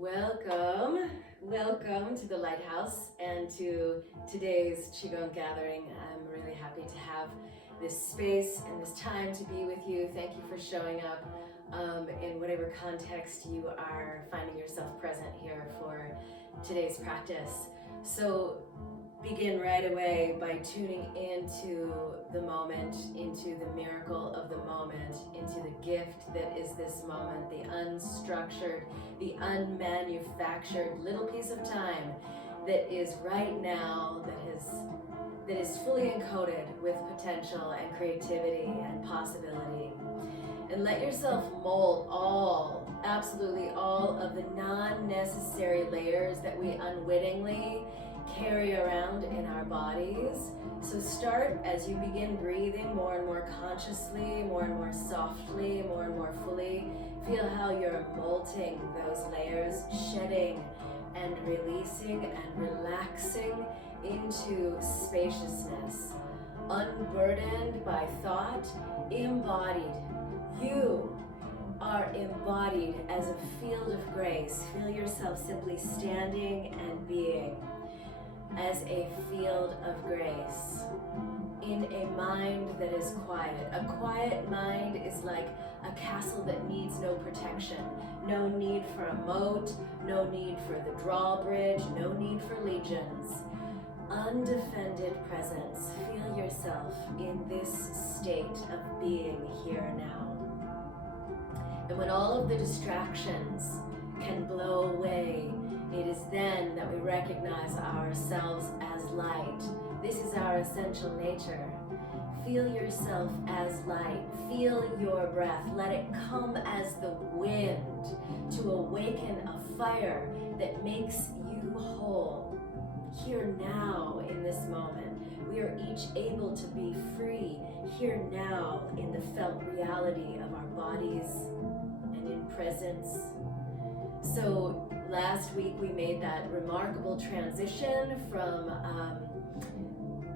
Welcome to the Lighthouse and to today's Qigong gathering. I'm really happy to have this space and this time to be with you. Thank you for showing up in whatever context you are finding yourself present here for today's practice. So begin right away by tuning into the moment, into the miracle of the moment, into the gift that is this moment, the unstructured, the unmanufactured little piece of time that is right now, that is fully encoded with potential and creativity and possibility. And let yourself mold absolutely all of the non-necessary layers that we unwittingly carry around in our bodies. So start as you begin breathing more and more consciously, more and more softly, more and more fully. Feel how you're molting those layers, shedding and releasing and relaxing into spaciousness. Unburdened by thought, embodied. You are embodied as a field of grace. Feel yourself simply standing and being as a field of grace in a mind that is quiet. A quiet mind is like a castle that needs no protection. No need for a moat, no need for the drawbridge, no need for legions. Undefended presence. Feel yourself in this state of being here now. And when all of the distractions can blow away, it is then that we recognize ourselves as light. This is our essential nature. Feel yourself as light. Feel your breath. Let it come as the wind to awaken a fire that makes you whole. Here now in this moment, we are each able to be free here now in the felt reality of our bodies and in presence. So last week we made that remarkable transition from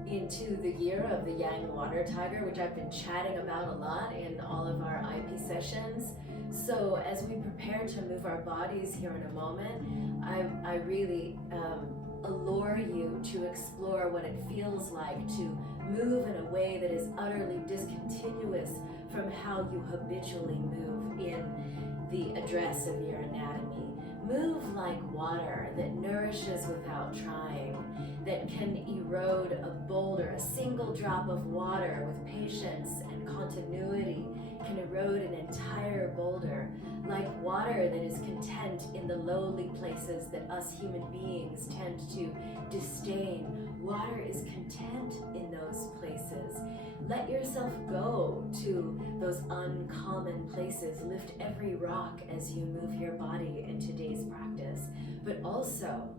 into the year of the Yang water tiger, which I've been chatting about a lot in all of our IP sessions. So as we prepare to move our bodies here in a moment, I really allure you to explore what it feels like to move in a way that is utterly discontinuous from how you habitually move in the address of your anatomy. Move like water that nourishes without trying, that can erode a boulder. A single drop of water with patience and continuity can erode an entire boulder. Like water that is content in the lowly places that us human beings tend to disdain. Water is content in those places. Let yourself go to those uncommon places. Lift every rock as you move your body in today's practice. But also,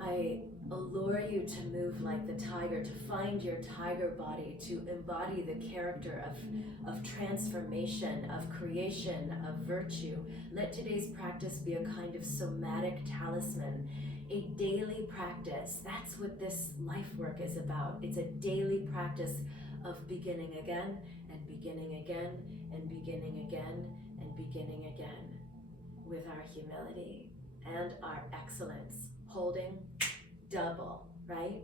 I allure you to move like the tiger, to find your tiger body, to embody the character of transformation, of creation, of virtue. Let today's practice be a kind of somatic talisman, a daily practice. That's what this life work is about. It's a daily practice of beginning again, and beginning again, and beginning again, and beginning again, with our humility and our excellence, holding double, right?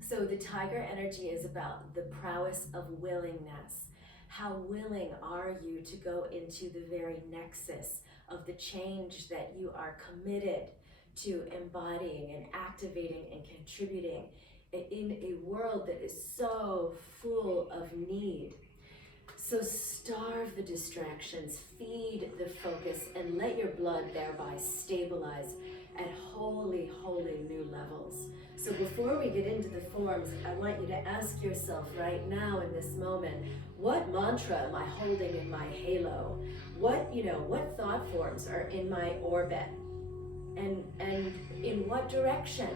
So the tiger energy is about the prowess of willingness. How willing are you to go into the very nexus of the change that you are committed to embodying and activating and contributing in a world that is so full of need? So starve the distractions, feed the focus, and let your blood thereby stabilize at holy, holy new levels. So before we get into the forms, I want you to ask yourself right now in this moment, what mantra am I holding in my halo? What thought forms are in my orbit? And in what direction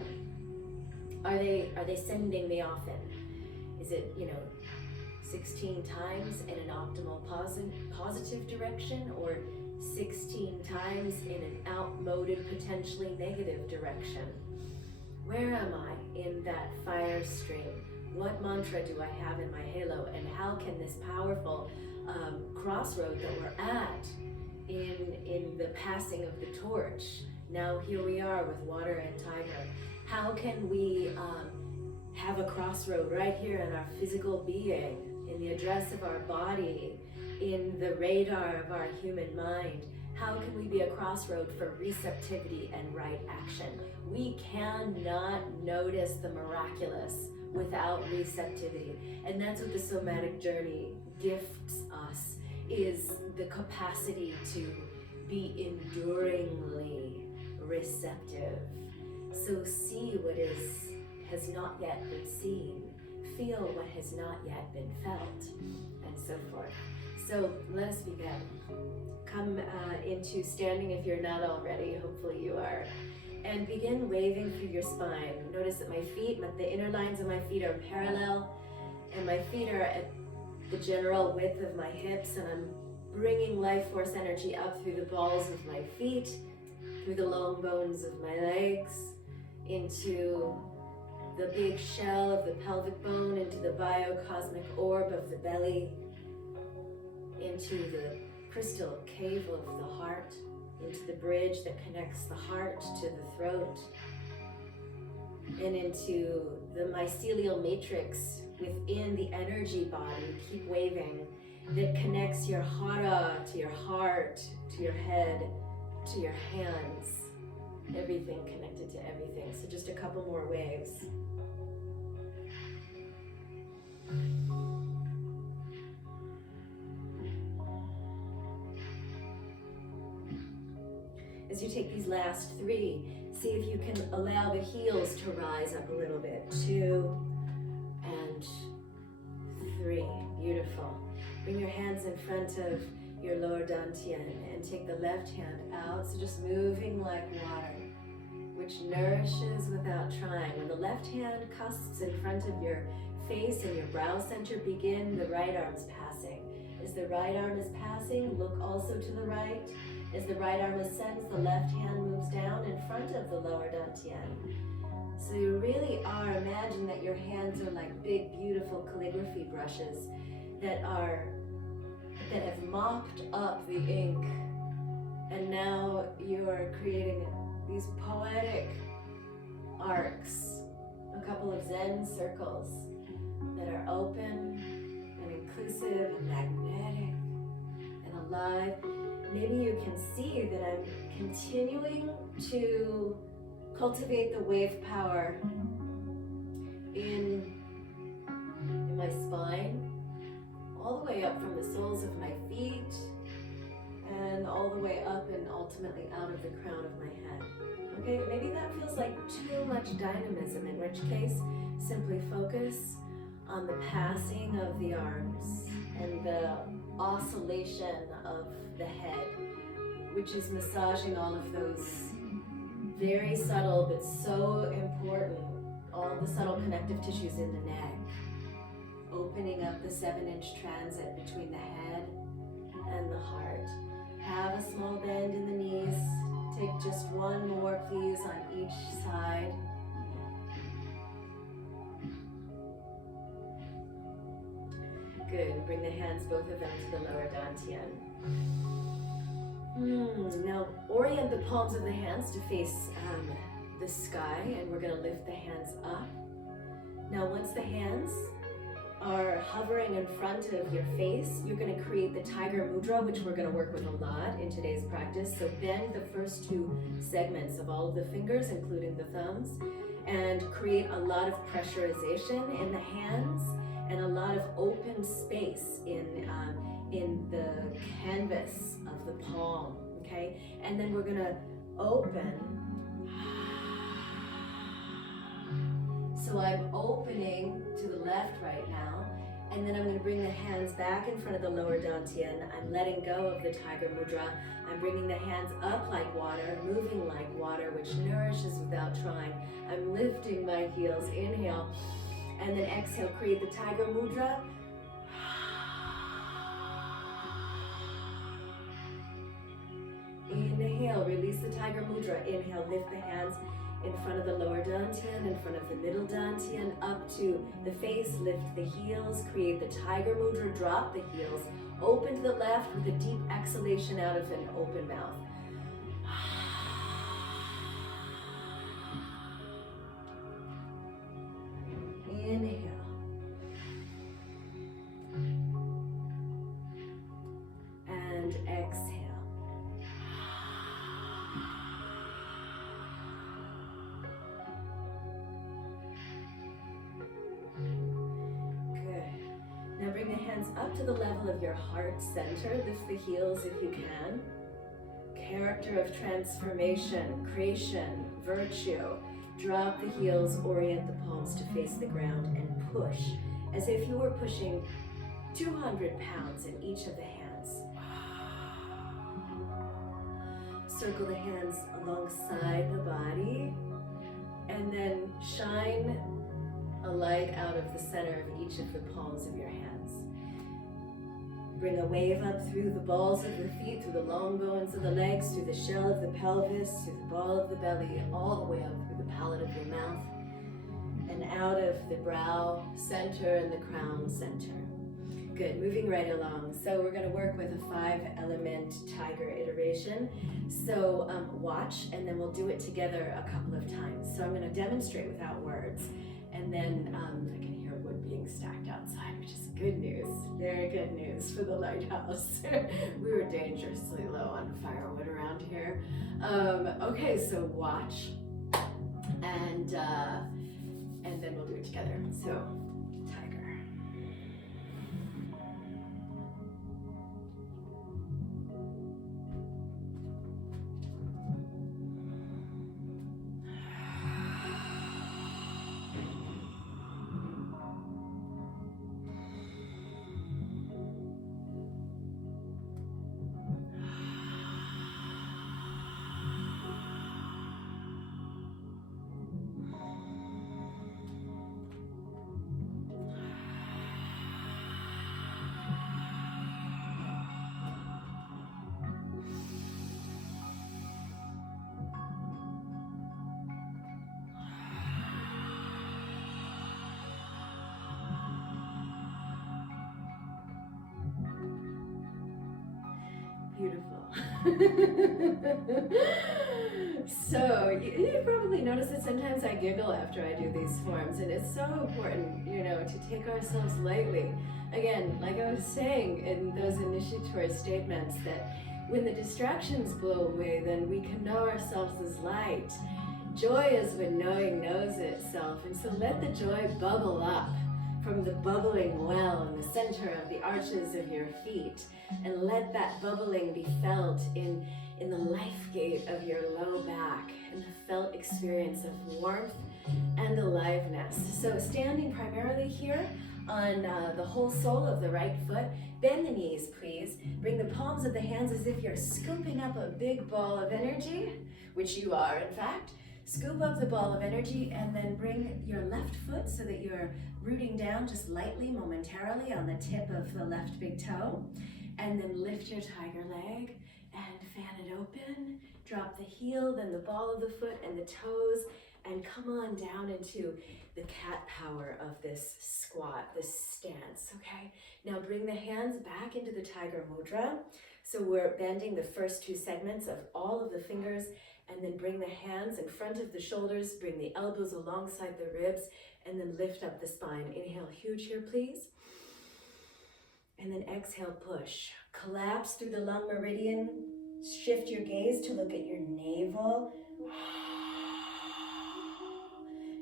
are they sending me off in? Is it, 16 times in an optimal positive direction, or 16 times in an outmoded, potentially negative direction? Where am I in that fire stream? What mantra do I have in my halo? And how can this powerful crossroad that we're at in the passing of the torch Now here we are with water and tiger. How can we have a crossroad right here in our physical being, in the address of our body, in the radar of our human mind? How can we be a crossroad for receptivity and right action? We cannot notice the miraculous without receptivity. And that's what the somatic journey gifts us, is the capacity to be enduringly receptive. So see what has not yet been seen, feel what has not yet been felt, and so forth. So let us begin. Come into standing if you're not already, hopefully you are, and begin waving through your spine. Notice that my feet, the inner lines of my feet are parallel, and my feet are at the general width of my hips, and I'm bringing life force energy up through the balls of my feet, through the long bones of my legs, into the big shell of the pelvic bone, into the biocosmic orb of the belly, into the crystal cave of the heart, into the bridge that connects the heart to the throat, and into the mycelial matrix within the energy body, keep waving, that connects your hara to your heart, to your head, to your hands, everything connected to everything. So just a couple more waves. As you take these last three, see if you can allow the heels to rise up a little bit. 2 and 3. Beautiful. Bring your hands in front of your lower dantian and take the left hand out. So just moving like water, which nourishes without trying. When the left hand cusps in front of your face and your brow center, begin the right arm's passing. As the right arm is passing, look also to the right. As the right arm ascends, the left hand moves down in front of the lower dantian. So you really are, imagine that your hands are like big, beautiful calligraphy brushes that have mopped up the ink. And now you're creating these poetic arcs, a couple of Zen circles that are open and inclusive and magnetic and alive. Maybe you can see that I'm continuing to cultivate the wave power in my spine, all the way up from the soles of my feet, and all the way up and ultimately out of the crown of my head. Okay, maybe that feels like too much dynamism, in which case, simply focus on the passing of the arms and the oscillation of the head, which is massaging all of those very subtle but so important, all the subtle connective tissues in the neck, opening up the 7-inch transit between the head and the heart. Have a small bend in the knees. Take just one more, please, on each side. Good. Bring the hands, both of them, to the lower dantian. Now orient the palms of the hands to face the sky, and we're going to lift the hands up. Now once the hands are hovering in front of your face, you're going to create the tiger mudra, which we're going to work with a lot in today's practice. So bend the first 2 segments of all of the fingers, including the thumbs, and create a lot of pressurization in the hands and a lot of open space in the canvas of the palm, okay? And then we're going to open. So I'm opening to the left right now, and then I'm going to bring the hands back in front of the lower dantian. I'm letting go of the tiger mudra. I'm bringing the hands up like water, moving like water, which nourishes without trying. I'm lifting my heels. Inhale, and then exhale, create the tiger mudra. Inhale, release the tiger mudra. Inhale, lift the hands in front of the lower dantian, in front of the middle dantian, up to the face, lift the heels, create the tiger mudra, drop the heels, open to the left with a deep exhalation out of an open mouth. Inhale. And exhale. Good. Now bring the hands up to the level of your heart center. Lift the heels if you can. Character of transformation, creation, virtue. Drop the heels, orient the palms to face the ground, and push as if you were pushing 200 pounds in each of the hands. Circle the hands alongside the body, and then shine a light out of the center of each of the palms of your hands. Bring a wave up through the balls of the feet, through the long bones of the legs, through the shell of the pelvis, through the ball of the belly, all the way up through the palate of your mouth, and out of the brow center and the crown center. Good, moving right along. So we're going to work with a 5-element tiger iteration. So watch, and then we'll do it together a couple of times. So I'm going to demonstrate without words, and then I can hear wood being stacked outside, which is good news, very good news for the lighthouse. We were dangerously low on firewood around here. Okay, so watch, and then we'll do it together. So, tiger. Beautiful. So you probably notice that sometimes I giggle after I do these forms, and it's so important, you know, to take ourselves lightly. Again, like I was saying in those initiatory statements, that when the distractions blow away, then we can know ourselves as light. Joy is when knowing knows itself, and so let the joy bubble up from the bubbling well in the center of the arches of your feet, and let that bubbling be felt in the life gate of your low back, and the felt experience of warmth and aliveness. So standing primarily here on the whole sole of the right foot, bend the knees please, bring the palms of the hands as if you're scooping up a big ball of energy, which you are in fact. Scoop up the ball of energy, and then bring your left foot so that you're rooting down just lightly, momentarily on the tip of the left big toe. And then lift your tiger leg and fan it open. Drop the heel, then the ball of the foot and the toes, and come on down into the cat power of this squat, this stance, okay? Now bring the hands back into the tiger mudra. So we're bending the first two segments of all of the fingers, and then bring the hands in front of the shoulders, bring the elbows alongside the ribs, and then lift up the spine. Inhale huge here, please. And then exhale, push. Collapse through the lung meridian. Shift your gaze to look at your navel.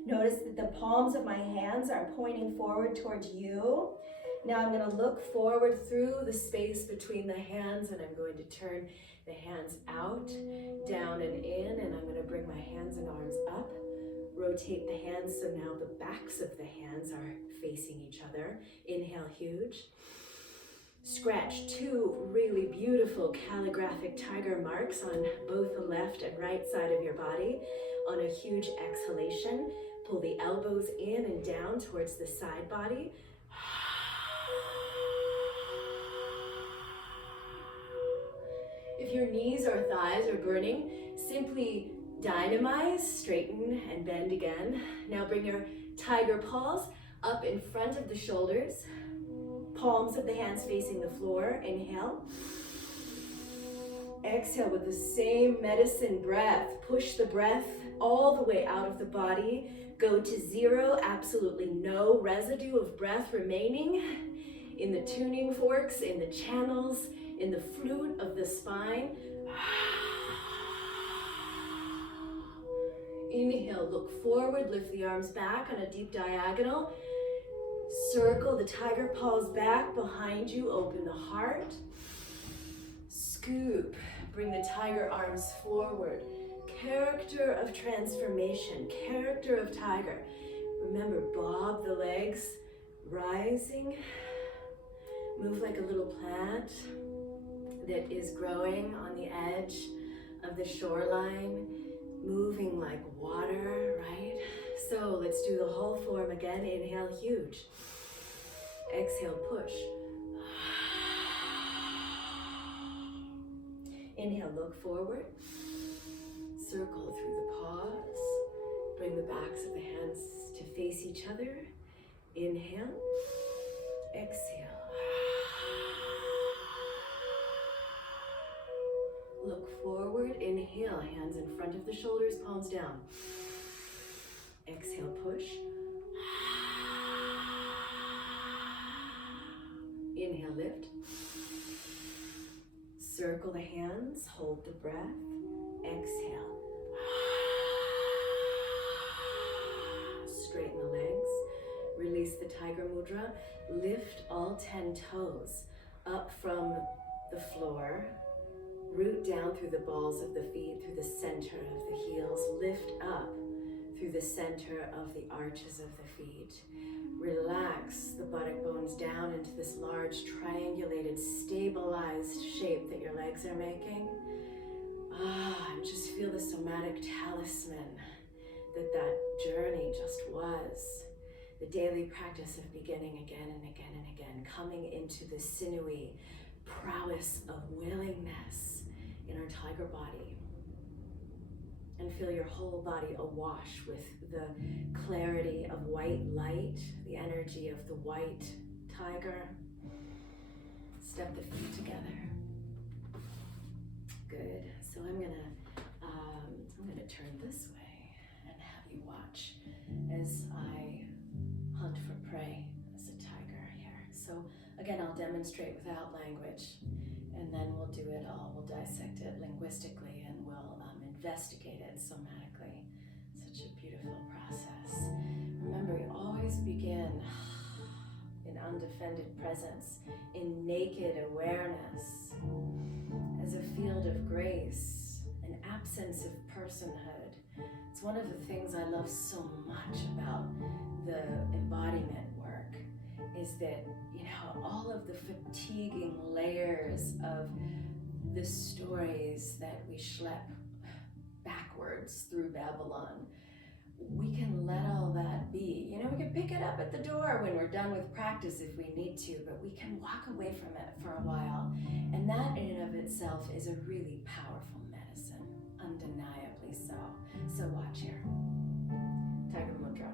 Notice that the palms of my hands are pointing forward towards you. Now I'm going to look forward through the space between the hands, and I'm going to turn the hands out, down and in, and I'm going to bring my hands and arms up. Rotate the hands so now the backs of the hands are facing each other. Inhale huge. Scratch two really beautiful calligraphic tiger marks on both the left and right side of your body. On a huge exhalation, pull the elbows in and down towards the side body. If your knees or thighs are burning, simply dynamize, straighten, and bend again. Now bring your tiger paws up in front of the shoulders. Palms of the hands facing the floor. Inhale. Exhale with the same medicine breath. Push the breath all the way out of the body. Go to zero, absolutely no residue of breath remaining in the tuning forks, in the channels, in the flute of the spine. Inhale, look forward, lift the arms back on a deep diagonal. Circle the tiger paws back behind you, open the heart. Scoop, bring the tiger arms forward. Character of transformation, character of tiger. Remember, bob the legs, rising. Move like a little plant that is growing on the edge of the shoreline, moving like water, right? So let's do the whole form again. Inhale, huge. Exhale, push. Inhale, look forward. Circle through the paws. Bring the backs of the hands to face each other. Inhale. Exhale. Look forward. Inhale, hands in front of the shoulders, palms down. Exhale, push. Inhale, lift. Circle the hands, hold the breath. Exhale. Straighten the legs. Release the tiger mudra. Lift all 10 toes up from the floor. Root down through the balls of the feet, through the center of the heels. Lift up through the center of the arches of the feet. Relax the buttock bones down into this large, triangulated, stabilized shape that your legs are making. And just feel the somatic talisman that journey just was. The daily practice of beginning again and again and again, coming into the sinewy prowess of willingness in our tiger body. And feel your whole body awash with the clarity of white light, the energy of the white tiger. Step the feet together. Good. So I'm gonna turn this way and have you watch as I hunt for prey as a tiger here. So again, I'll demonstrate without language, and then we'll do it all. We'll dissect it linguistically, and we'll investigate it somatically. Such a beautiful process. Remember, you always begin in undefended presence, in naked awareness, as a field of grace, an absence of personhood. It's one of the things I love so much about the embodiment work, is that, all of the fatiguing layers of the stories that we schlep backwards through Babylon, we can let all that be. We can pick it up at the door when we're done with practice if we need to, but we can walk away from it for a while. And that in and of itself is a really powerful medicine, undeniably so. So watch here. Tiger Mudra.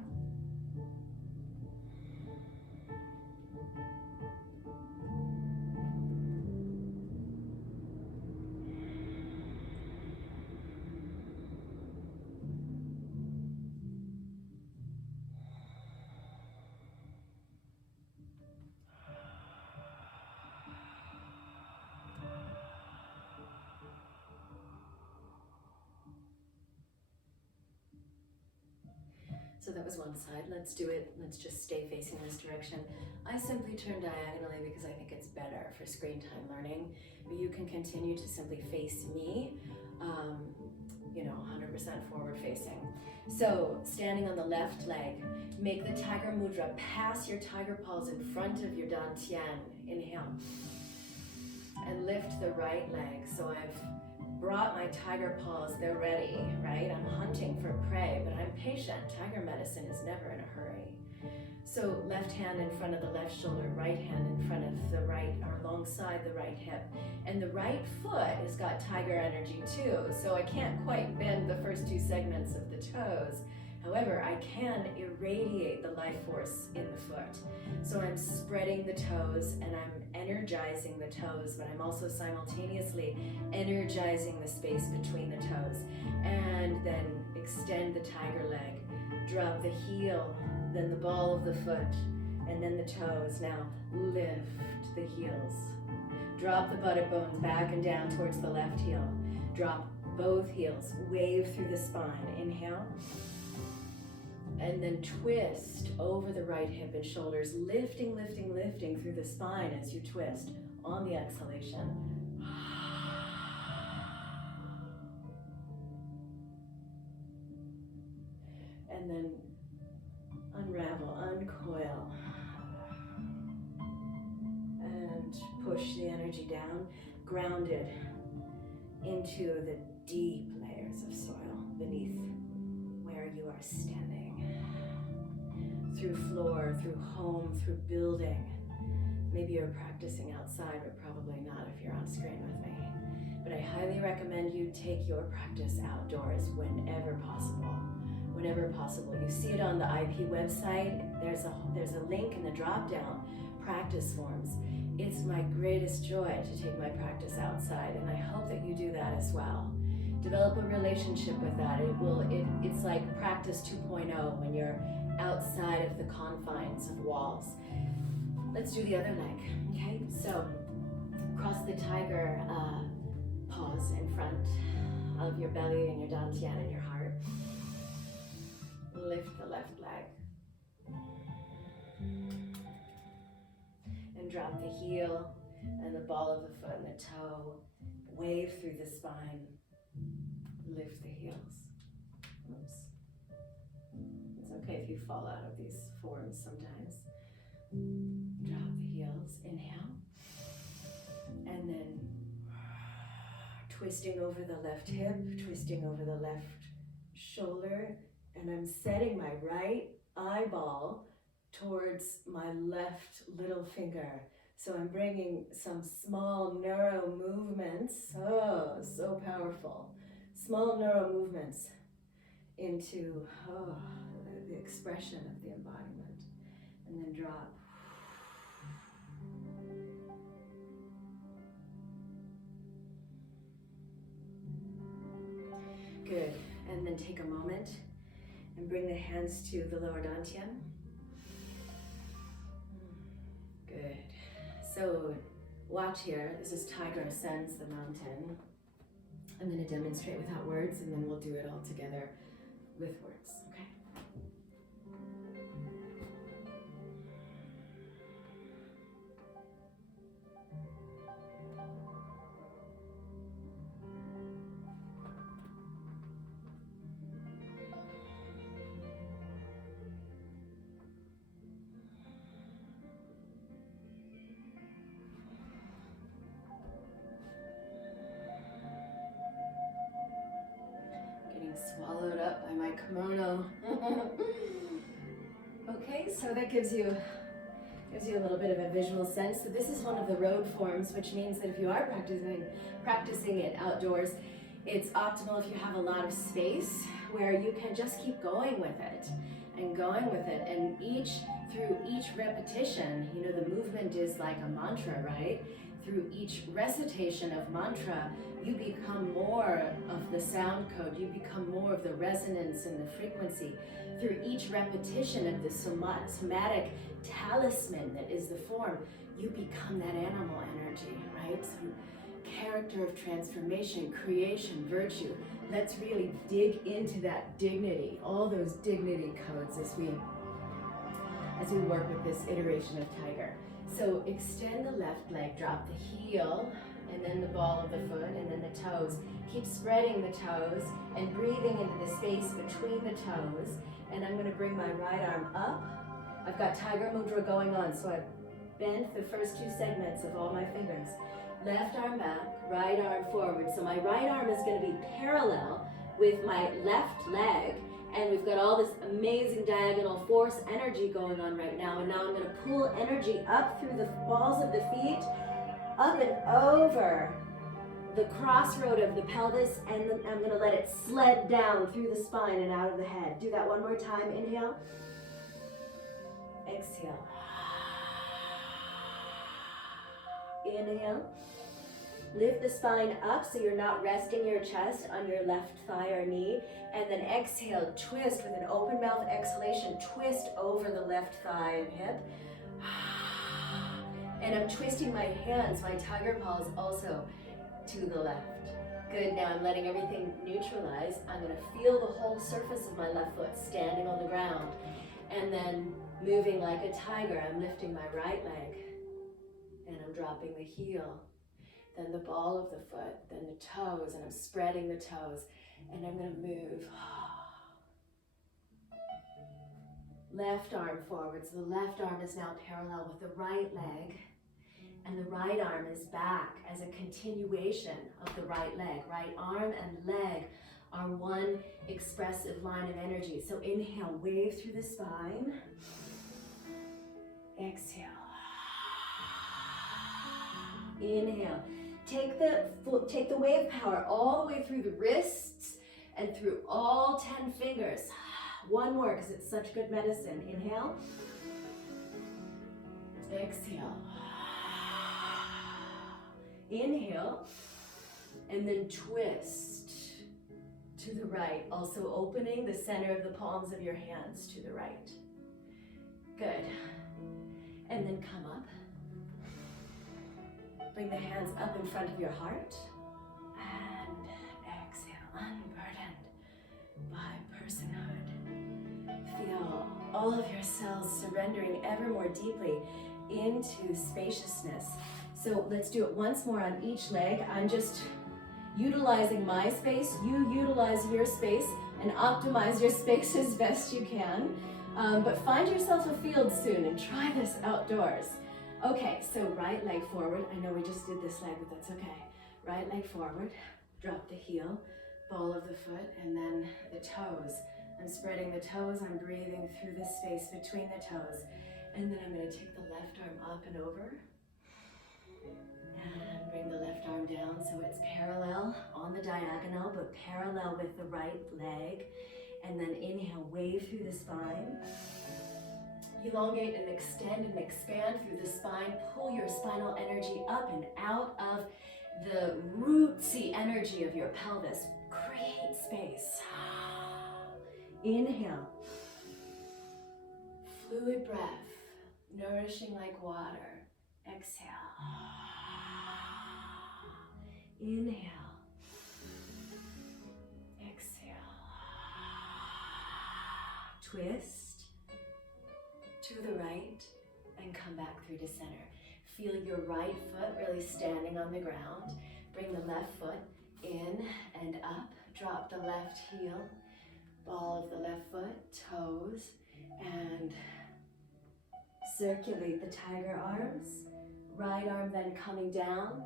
So that was one side. Let's do it. Let's just stay facing this direction. I simply turn diagonally because I think it's better for screen time learning. But you can continue to simply face me, 100% forward facing. So standing on the left leg, make the tiger mudra. Pass your tiger paws in front of your dantian. Inhale. And lift the right leg. So I've brought my tiger paws, they're ready, right? I'm hunting for prey, but I'm patient. Tiger medicine is never in a hurry. So left hand in front of the left shoulder, right hand in front of the right, or alongside the right hip. And the right foot has got tiger energy too, so I can't quite bend the first two segments of the toes. However, I can irradiate the life force in the foot. So I'm spreading the toes and I'm energizing the toes, but I'm also simultaneously energizing the space between the toes. And then extend the tiger leg, drop the heel, then the ball of the foot, and then the toes. Now lift the heels. Drop the buttock bones back and down towards the left heel. Drop both heels, wave through the spine. Inhale. And then twist over the right hip and shoulders, lifting, lifting, lifting through the spine as you twist on the exhalation. And then unravel, uncoil, and push the energy down, grounded into the deep layers of soil beneath where you are standing. Through floor, through home, through building. Maybe you're practicing outside, but probably not if you're on screen with me. But I highly recommend you take your practice outdoors whenever possible. Whenever possible. You see it on the IP website. There's a link in the drop-down, practice forms. It's my greatest joy to take my practice outside, and I hope that you do that as well. Develop a relationship with that. It's like practice 2.0 when you're outside of the confines of walls. Let's do the other leg, okay? So cross the tiger paws in front of your belly and your dantian and your heart. Lift the left leg. And drop the heel and the ball of the foot and the toe. Wave through the spine. Lift the heels. Oops. It's okay if you fall out of these forms sometimes. Drop the heels. Inhale. And then twisting over the left hip, twisting over the left shoulder. And I'm setting my right eyeball towards my left little finger. So I'm bringing some small neuro movements, so powerful. Small neuro movements into the expression of the embodiment. And then drop. Good. And then take a moment and bring the hands to the lower dantian. Good. So watch here. This is Tiger Ascends the Mountain. I'm going to demonstrate without words, and then we'll do it all together with words, okay? Swallowed up by my kimono. Okay, so that gives you a little bit of a visual sense. So this is one of the road forms, which means that if you are practicing it outdoors, it's optimal if you have a lot of space where you can just keep going with it and going with it. And through each repetition, you know, the movement is like a mantra, right? Through each recitation of mantra, you become more of the sound code, you become more of the resonance and the frequency. Through each repetition of the somatic talisman that is the form, you become that animal energy, right? So character of transformation, creation, virtue. Let's really dig into that dignity, all those dignity codes as we work with this iteration of Tiger. So extend the left leg, drop the heel, and then the ball of the foot, and then the toes. Keep spreading the toes and breathing into the space between the toes. And I'm going to bring my right arm up. I've got Tiger Mudra going on, so I've bent the first two segments of all my fingers. Left arm back, right arm forward. So my right arm is going to be parallel with my left leg. And we've got all this amazing diagonal force energy going on right now. And now I'm going to pull energy up through the balls of the feet, up and over the crossroad of the pelvis, and then I'm going to let it sled down through the spine and out of the head. Do that one more time. Inhale. Exhale. Inhale. Lift the spine up so you're not resting your chest on your left thigh or knee. And then exhale, twist with an open mouth exhalation. Twist over the left thigh and hip. And I'm twisting my hands, my tiger paws also to the left. Good, now I'm letting everything neutralize. I'm gonna feel the whole surface of my left foot standing on the ground. And then moving like a tiger, I'm lifting my right leg. And I'm dropping the heel. Then the ball of the foot, then the toes, and I'm spreading the toes. And I'm gonna move. Left arm forward, so the left arm is now parallel with the right leg. And the right arm is back as a continuation of the right leg. Right arm and leg are one expressive line of energy. So inhale, wave through the spine. Exhale. Inhale. Take the wave power all the way through the wrists and through all 10 fingers. One more, because it's such good medicine. Inhale. Exhale. Inhale, and then twist to the right, also opening the center of the palms of your hands to the right. Good. And then come up. Bring the hands up in front of your heart. And exhale, unburdened by personhood. Feel all of your cells surrendering ever more deeply into spaciousness. So let's do it once more on each leg. I'm just utilizing my space. You utilize your space and optimize your space as best you can. But find yourself a field soon and try this outdoors. Okay, so right leg forward. I know we just did this leg, but that's okay. Right leg forward, drop the heel, ball of the foot, and then the toes. I'm spreading the toes. I'm breathing through the space between the toes. And then I'm going to take the left arm up and over. And bring the left arm down so it's parallel on the diagonal, but parallel with the right leg. And then inhale, wave through the spine. Elongate and extend and expand through the spine. Pull your spinal energy up and out of the rootsy energy of your pelvis. Create space. Inhale. Fluid breath, nourishing like water. Exhale. Inhale. Exhale. Twist to the right and come back through to center. Feel your right foot really standing on the ground. Bring the left foot in and up. Drop the left heel, ball of the left foot, toes, and circulate the tiger arms. Right arm then coming down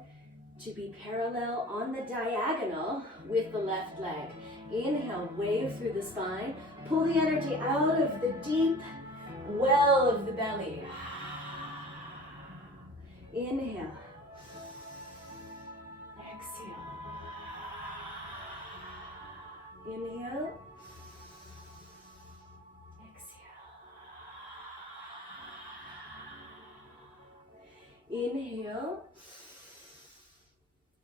to be parallel on the diagonal with the left leg. Inhale, wave through the spine. Pull the energy out of the deep well of the belly. Inhale. Exhale. Inhale. Exhale. Inhale.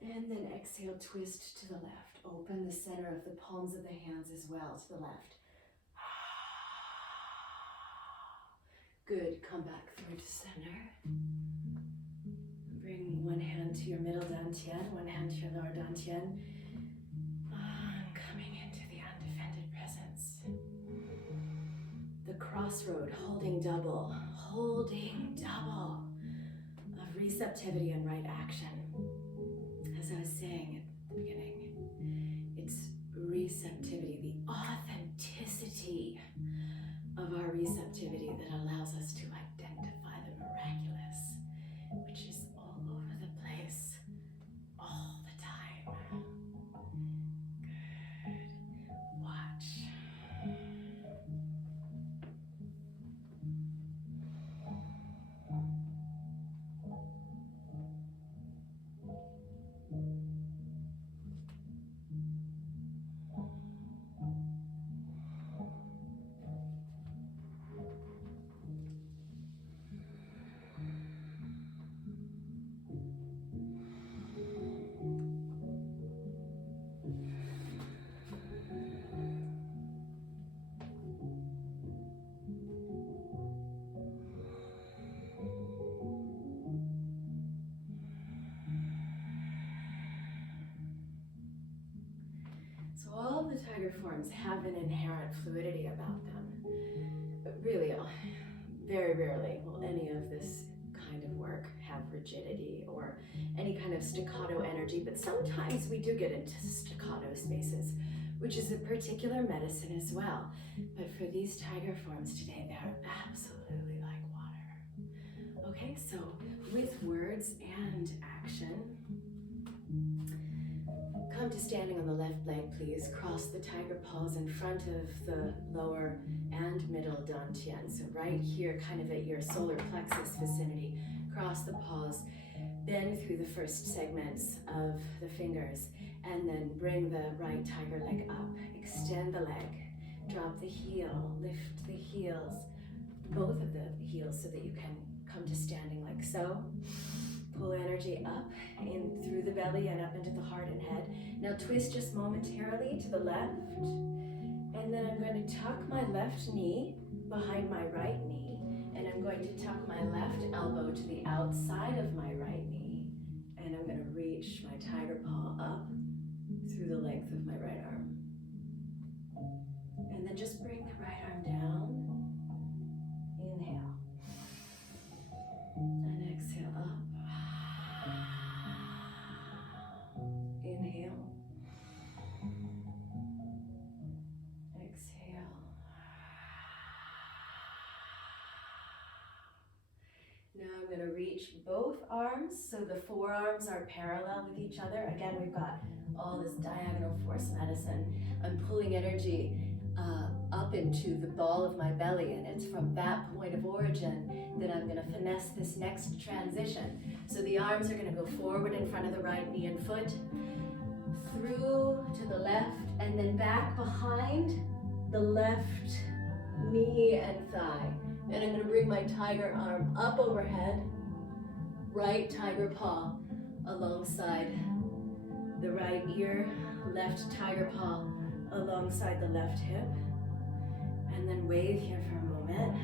And then exhale, twist to the left. Open the center of the palms of the hands as well to the left. Good, come back through to center. Bring one hand to your middle dantian, one hand to your lower dantian. Coming into the undefended presence. The crossroad, holding double of receptivity and right action. As I was saying at the beginning, it's receptivity, the authenticity of our receptivity that allows us to identify the miraculous, which is all over the place, all the time. Good. Watch. the tiger forms have an inherent fluidity about them. But really, very rarely will any of this kind of work have rigidity or any kind of staccato energy, but sometimes we do get into staccato spaces, which is a particular medicine as well. But for these tiger forms today, they're absolutely like water. Okay, so with words and action, come to standing on the left leg, please. Cross the tiger paws in front of the lower and middle dantian. So right here, kind of at your solar plexus vicinity. Cross the paws, bend through the first segments of the fingers, and then bring the right tiger leg up. Extend the leg, drop the heel, lift the heels, both of the heels, so that you can come to standing like so. Pull energy up in through the belly and up into the heart and head. Now twist just momentarily to the left, and then I'm going to tuck my left knee behind my right knee, and I'm going to tuck my left elbow to the outside of my right knee, and I'm going to reach my tiger paw up through the length of my right arm. And then just bring the right arm down. Inhale. And exhale up. Inhale. Exhale. Now I'm going to reach both arms so the forearms are parallel with each other. Again, we've got all this diagonal force medicine. I'm pulling energy up into the ball of my belly, and it's from that point of origin that I'm going to finesse this next transition. So the arms are going to go forward in front of the right knee and foot, through to the left, and then back behind the left knee and thigh. And I'm going to bring my tiger arm up overhead, right tiger paw alongside the right ear, left tiger paw alongside the left hip, and then wave here for a moment.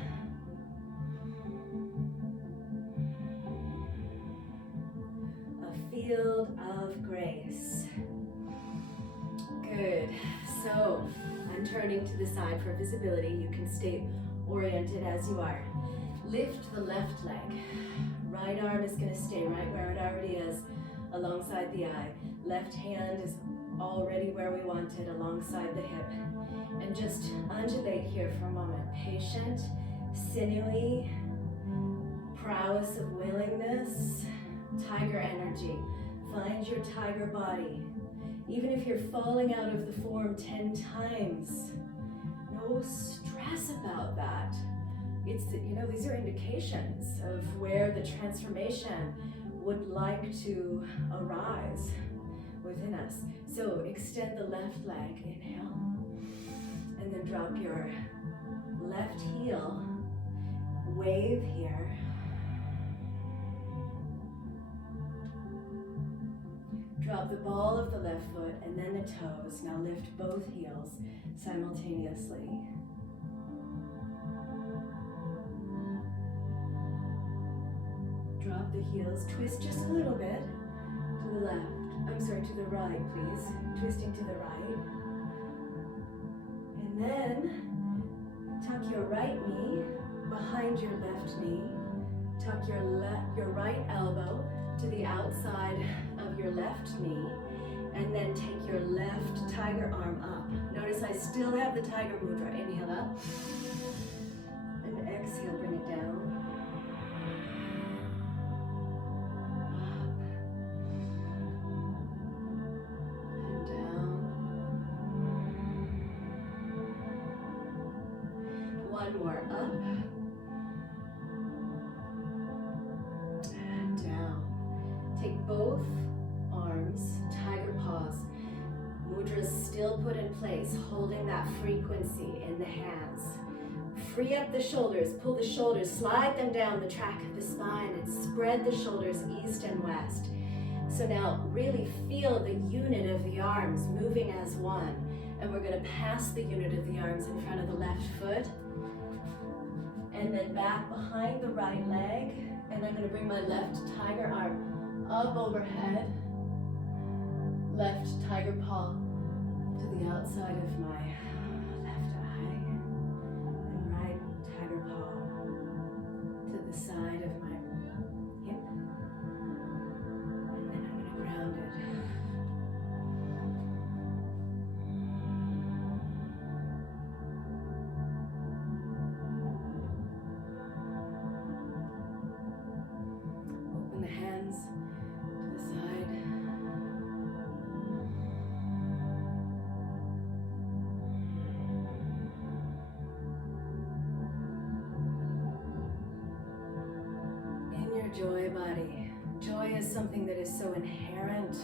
A field of grace. Good. So I'm turning to the side for visibility. You can stay oriented as you are. Lift the left leg. Right arm is going to stay right where it already is, alongside the eye. Left hand is already where we want it, alongside the hip. And just undulate here for a moment. Patient, sinewy, prowess of willingness, tiger energy. Find your tiger body. Even if you're falling out of the form 10 times, no stress about that. It's, these are indications of where the transformation would like to arise within us. So extend the left leg, inhale, and then drop your left heel, wave here. Drop the ball of the left foot and then the toes. Now lift both heels simultaneously. Drop the heels, twist just a little bit to the left. To the right, please. Twisting to the right. And then tuck your right knee behind your left knee. Tuck your right elbow to the outside of your left knee. And then take your left tiger arm up. Notice I still have the tiger mudra. Inhale up. And exhale, bring it down. One more up and down. Take both arms, tiger paws, mudras still put in place, holding that frequency in the hands. Free up the shoulders, pull the shoulders, slide them down the track of the spine, and spread the shoulders east and west. So now really feel the unit of the arms moving as one. And we're going to pass the unit of the arms in front of the left foot. And then back behind the right leg. And I'm going to bring my left tiger arm up overhead. Left tiger paw to the outside of my left eye and right tiger paw to the side of my hip, and then I'm going to ground it. Open the hands to the side. In your joy body, joy is something that is so inherent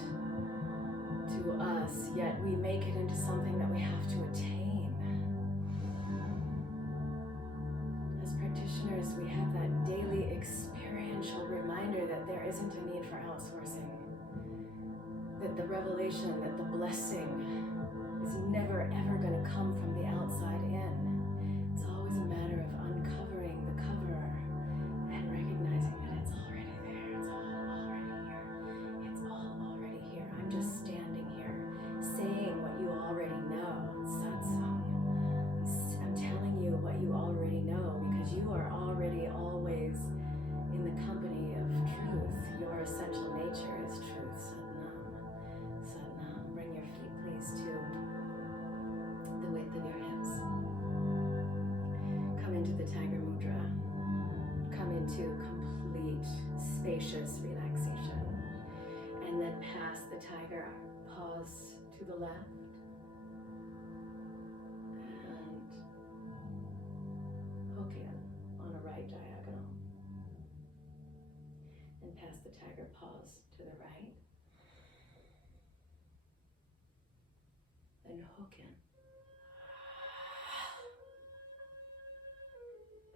to us, yet we make it into something that we have to attain. As practitioners, we have that daily experiential reminder that there isn't a need for outsourcing, that the revelation, that the blessing is never ever going to come from the outside in. It's always a matter of uncovering the cover and recognizing that it's already there, it's all already here, it's all already here. I'm just standing here saying what you already know. It's satsang. I'm telling you what you already know because you are already always in the company of truth. Your essential nature is truth. Satnam. Satnam. Bring your feet please to the width of your hips. Come into the Tiger Mudra. Come into complete spacious relaxation. And then pass the tiger paws to the left. And hook in on a right diagonal. And pass the tiger paws to the right. And hook in.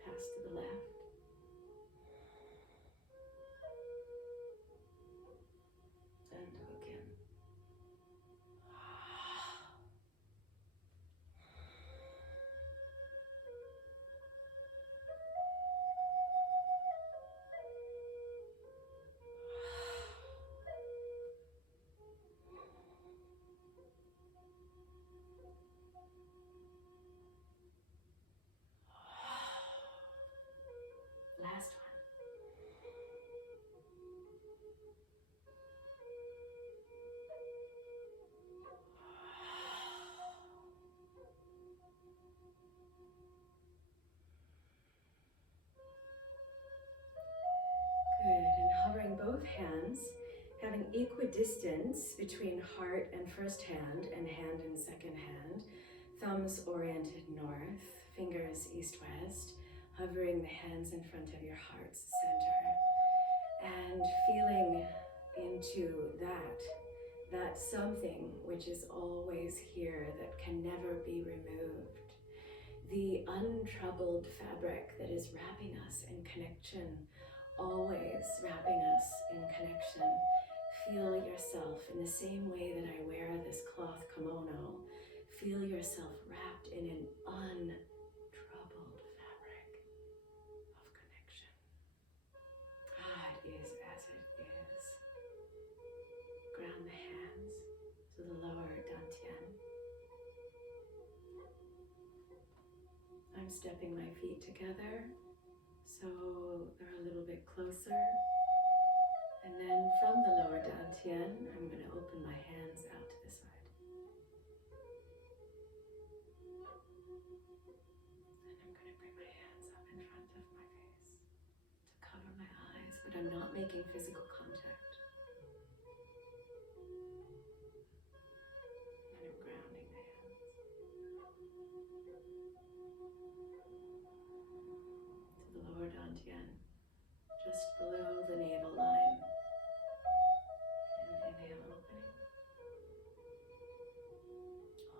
Pass to the left. And hook in. Last one. Good, and hovering both hands, having equidistance between heart and first hand and hand and second hand, thumbs oriented north, fingers east-west, hovering the hands in front of your heart's center, and feeling into that something which is always here, that can never be removed. The untroubled fabric that is wrapping us in connection, always wrapping us in connection. Feel yourself in the same way that I wear this cloth kimono. Feel yourself wrapped in an untroubled fabric of connection. It is as it is. Ground the hands to the lower dantian. I'm stepping my feet together so they're a little bit closer. And then from the lower dantian, I'm going to open my hands out to the side. And I'm going to bring my hands up in front of my face to cover my eyes, but I'm not making physical contact. And I'm grounding the hands to the lower dantian, just below the navel line. And inhale, opening.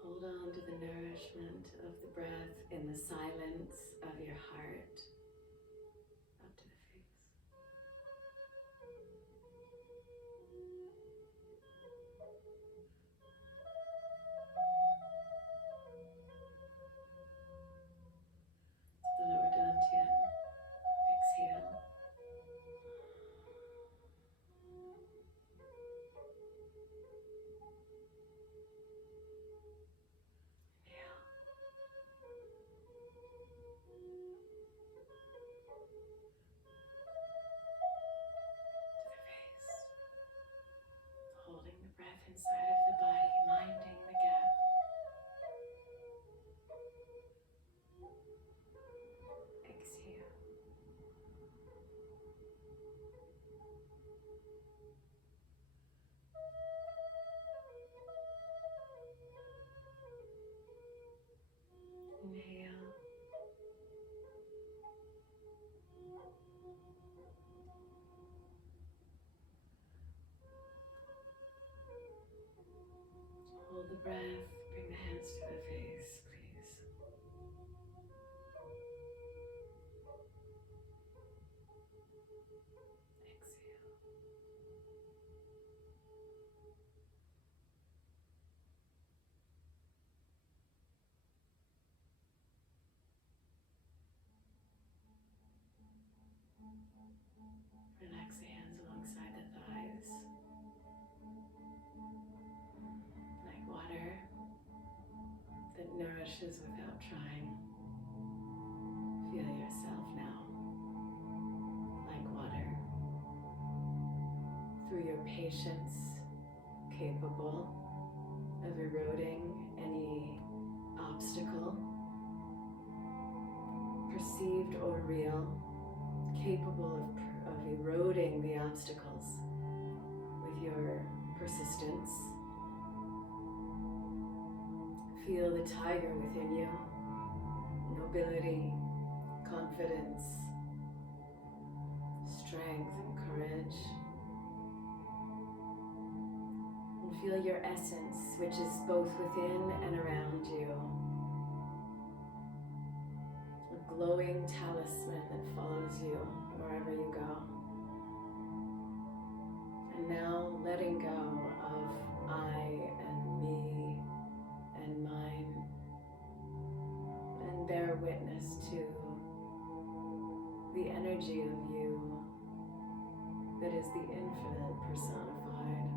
Hold on to the nourishment of the breath in the silence of your heart up to the face. To the lower dantian, exhale. inside of the body, minding the gap. Exhale. Inhale. Hold the breath. Bring the hands to the face, please. Exhale. Relax the hands alongside the thighs, like water that nourishes without trying. Feel yourself now, like water, through your patience, capable of eroding any obstacle, perceived or real, capable of eroding the obstacles with your persistence. Feel the tiger within you, nobility, confidence, strength and courage. And feel your essence, which is both within and around you. A glowing talisman that follows you wherever you go. And now letting go of I and me and mine, and bear witness to the energy of you that is the infinite personified.